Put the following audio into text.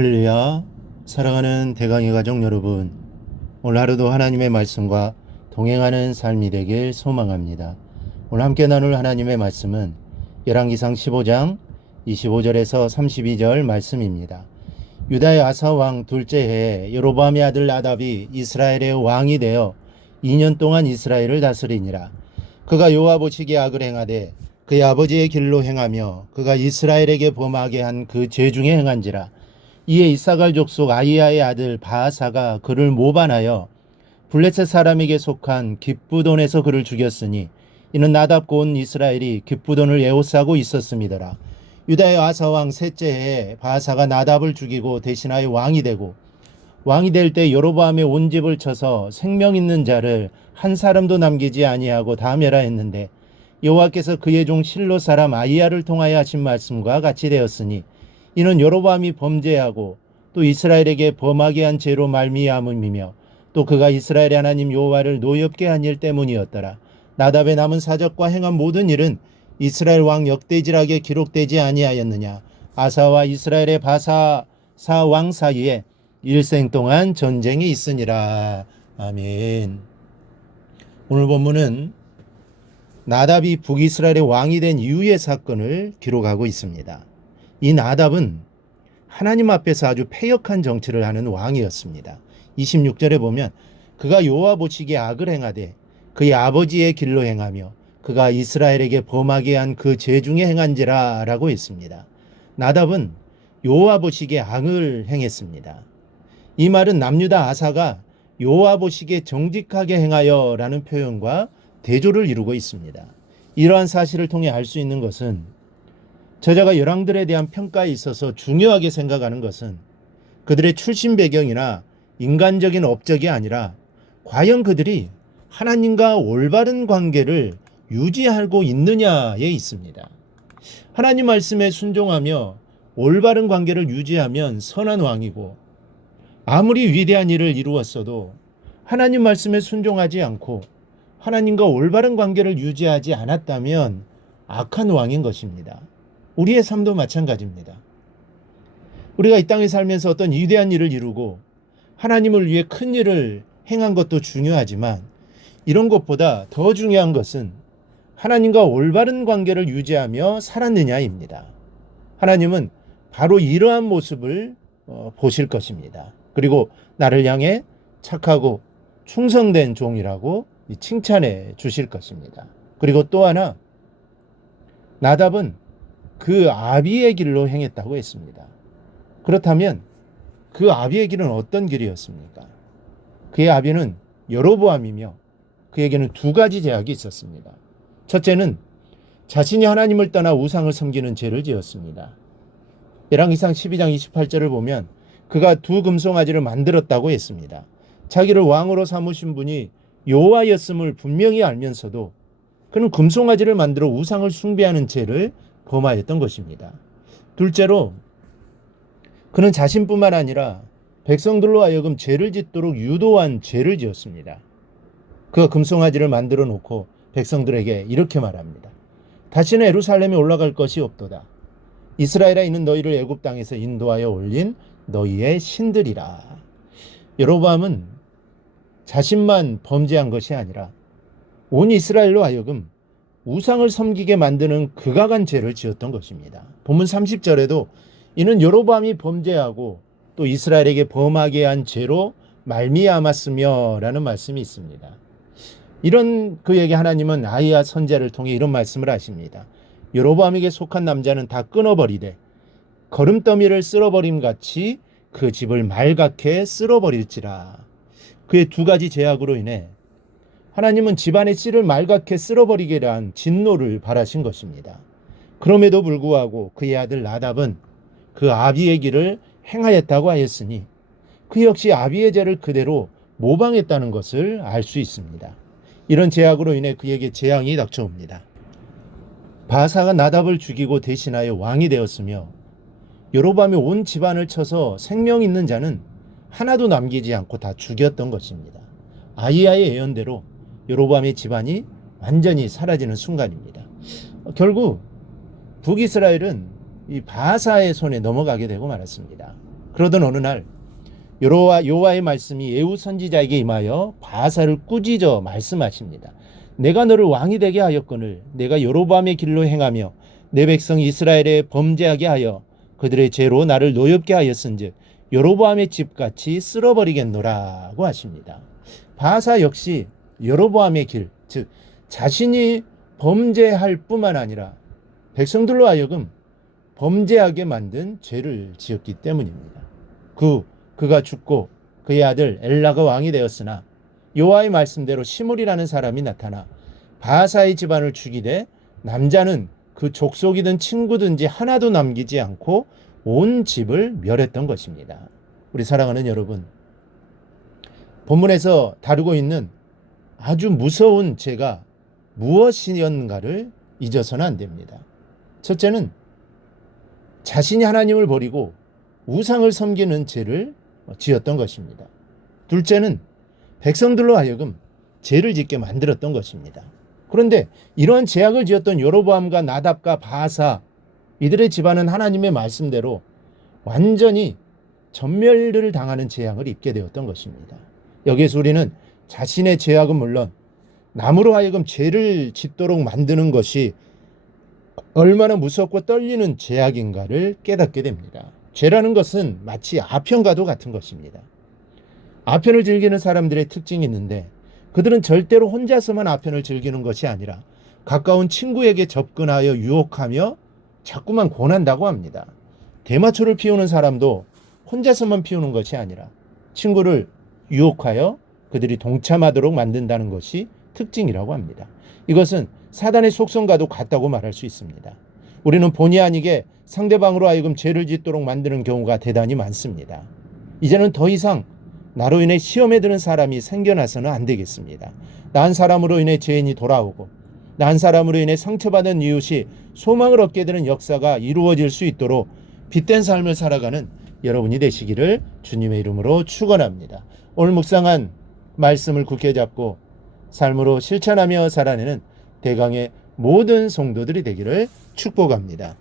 할렐루야. 사랑하는 대강의 가족 여러분, 오늘 하루도 하나님의 말씀과 동행하는 삶이 되길 소망합니다. 오늘 함께 나눌 하나님의 말씀은 열왕기상 15장 25절에서 32절 말씀입니다. 유다의 아사 왕 둘째 해에 여로보암의 아들 나답이 이스라엘의 왕이 되어 2년 동안 이스라엘을 다스리니라. 그가 여호와 보시기에 악을 행하되 그의 아버지의 길로 행하며 그가 이스라엘에게 범하게 한 그 죄 중에 행한지라. 이에 이사갈 족속 아히야의 아들 바아사가 그를 모반하여 블레셋 사람에게 속한 깁부돈에서 그를 죽였으니 이는 나답과 온 이스라엘이 깁부돈을 에워싸고 있었음이더라. 유다의 아사 왕 셋째 해에 바아사가 나답을 죽이고 대신하여 왕이 되고, 왕이 될 때 여로보암의 온 집을 쳐서 생명 있는 자를 한 사람도 남기지 아니하고 다 멸하였는데, 여호와께서 그의 종 실로 사람 아히야를 통하여 하신 말씀과 같이 되었으니 이는 여로보암이 범죄하고 또 이스라엘에게 범하게 한 죄로 말미암음이며 또 그가 이스라엘의 하나님 여호와를 노엽게 한 일 때문이었더라. 나답의 남은 사적과 행한 모든 일은 이스라엘 왕 역대지락에 기록되지 아니하였느냐. 아사와 이스라엘의 바사 왕 사이에 일생 동안 전쟁이 있으니라. 아멘. 오늘 본문은 나답이 북이스라엘의 왕이 된 이후의 사건을 기록하고 있습니다. 이 나답은 하나님 앞에서 아주 패역한 정치를 하는 왕이었습니다. 26절에 보면 그가 여호와 보시기에 악을 행하되 그의 아버지의 길로 행하며 그가 이스라엘에게 범하게 한 그 죄 중에 행한지라 라고 했습니다. 나답은 여호와 보시기에 악을 행했습니다. 이 말은 남유다 아사가 여호와 보시기에 정직하게 행하여 라는 표현과 대조를 이루고 있습니다. 이러한 사실을 통해 알 수 있는 것은 저자가 열왕들에 대한 평가에 있어서 중요하게 생각하는 것은 그들의 출신 배경이나 인간적인 업적이 아니라 과연 그들이 하나님과 올바른 관계를 유지하고 있느냐에 있습니다. 하나님 말씀에 순종하며 올바른 관계를 유지하면 선한 왕이고, 아무리 위대한 일을 이루었어도 하나님 말씀에 순종하지 않고 하나님과 올바른 관계를 유지하지 않았다면 악한 왕인 것입니다. 우리의 삶도 마찬가지입니다. 우리가 이 땅에 살면서 어떤 위대한 일을 이루고 하나님을 위해 큰 일을 행한 것도 중요하지만 이런 것보다 더 중요한 것은 하나님과 올바른 관계를 유지하며 살았느냐입니다. 하나님은 바로 이러한 모습을 보실 것입니다. 그리고 나를 향해 착하고 충성된 종이라고 칭찬해 주실 것입니다. 그리고 또 하나, 나답은 그 아비의 길로 행했다고 했습니다. 그렇다면 그 아비의 길은 어떤 길이었습니까? 그의 아비는 여로보암이며 그에게는 두 가지 제약이 있었습니다. 첫째는 자신이 하나님을 떠나 우상을 섬기는 죄를 지었습니다. 열왕기상 12장 28절을 보면 그가 두 금송아지를 만들었다고 했습니다. 자기를 왕으로 삼으신 분이 여호와였음을 분명히 알면서도 그는 금송아지를 만들어 우상을 숭배하는 죄를 범하였던 것입니다. 둘째로 그는 자신뿐만 아니라 백성들로 하여금 죄를 짓도록 유도한 죄를 지었습니다. 그가 금송아지를 만들어 놓고 백성들에게 이렇게 말합니다. 다시는 예루살렘에 올라갈 것이 없도다. 이스라엘에 있는 너희를 애굽 땅에서 인도하여 올린 너희의 신들이라. 여로보암은 자신만 범죄한 것이 아니라 온 이스라엘로 하여금 우상을 섬기게 만드는 극악한 죄를 지었던 것입니다. 본문 30절에도 이는 여로보암이 범죄하고 또 이스라엘에게 범하게 한 죄로 말미암았으며 라는 말씀이 있습니다. 이런 그에게 하나님은 아히야 선지자를 통해 이런 말씀을 하십니다. 여로보암에게 속한 남자는 다 끊어버리되 거름더미를 쓸어버림 같이 그 집을 말갛게 쓸어버릴지라. 그의 두 가지 죄악으로 인해 하나님은 집안의 씨를 말갛게 쓸어버리게 한 진노를 바라신 것입니다. 그럼에도 불구하고 그의 아들 나답은 그 아비의 길을 행하였다고 하였으니 그 역시 아비의 죄를 그대로 모방했다는 것을 알 수 있습니다. 이런 죄악으로 인해 그에게 재앙이 닥쳐옵니다. 바사가 나답을 죽이고 대신하여 왕이 되었으며 여로보암이 온 집안을 쳐서 생명 있는 자는 하나도 남기지 않고 다 죽였던 것입니다. 아히야의 예언대로 여로보암의 집안이 완전히 사라지는 순간입니다. 결국 북이스라엘은 이 바사의 손에 넘어가게 되고 말았습니다. 그러던 어느 날 여호와의 말씀이 예후 선지자에게 임하여 바사를 꾸짖어 말씀하십니다. 내가 너를 왕이 되게 하였거늘 내가 여로보암의 길로 행하며 내 백성 이스라엘에 범죄하게 하여 그들의 죄로 나를 노엽게 하였은즉 여로보암의 집같이 쓸어버리겠노라고 하십니다. 바사 역시 여로보암의 길, 즉 자신이 범죄할 뿐만 아니라 백성들로 하여금 범죄하게 만든 죄를 지었기 때문입니다. 그가 죽고 그의 아들 엘라가 왕이 되었으나 여호와의 말씀대로 시므리라는 사람이 나타나 바사의 집안을 죽이되 남자는 그 족속이든 친구든지 하나도 남기지 않고 온 집을 멸했던 것입니다. 우리 사랑하는 여러분, 본문에서 다루고 있는 아주 무서운 죄가 무엇이었는가를 잊어서는 안 됩니다. 첫째는 자신이 하나님을 버리고 우상을 섬기는 죄를 지었던 것입니다. 둘째는 백성들로 하여금 죄를 짓게 만들었던 것입니다. 그런데 이러한 죄악을 지었던 여로보암과 나답과 바사, 이들의 집안은 하나님의 말씀대로 완전히 전멸을 당하는 재앙을 입게 되었던 것입니다. 여기에서 우리는 자신의 죄악은 물론 남으로 하여금 죄를 짓도록 만드는 것이 얼마나 무섭고 떨리는 죄악인가를 깨닫게 됩니다. 죄라는 것은 마치 아편과도 같은 것입니다. 아편을 즐기는 사람들의 특징이 있는데 그들은 절대로 혼자서만 아편을 즐기는 것이 아니라 가까운 친구에게 접근하여 유혹하며 자꾸만 권한다고 합니다. 대마초를 피우는 사람도 혼자서만 피우는 것이 아니라 친구를 유혹하여 그들이 동참하도록 만든다는 것이 특징이라고 합니다. 이것은 사단의 속성과도 같다고 말할 수 있습니다. 우리는 본의 아니게 상대방으로 하여금 죄를 짓도록 만드는 경우가 대단히 많습니다. 이제는 더 이상 나로 인해 시험에 드는 사람이 생겨나서는 안 되겠습니다. 나 한 사람으로 인해 죄인이 돌아오고 나 한 사람으로 인해 상처받은 이웃이 소망을 얻게 되는 역사가 이루어질 수 있도록 빛된 삶을 살아가는 여러분이 되시기를 주님의 이름으로 축원합니다. 오늘 묵상한 말씀을 굳게 잡고 삶으로 실천하며 살아내는 대강의 모든 성도들이 되기를 축복합니다.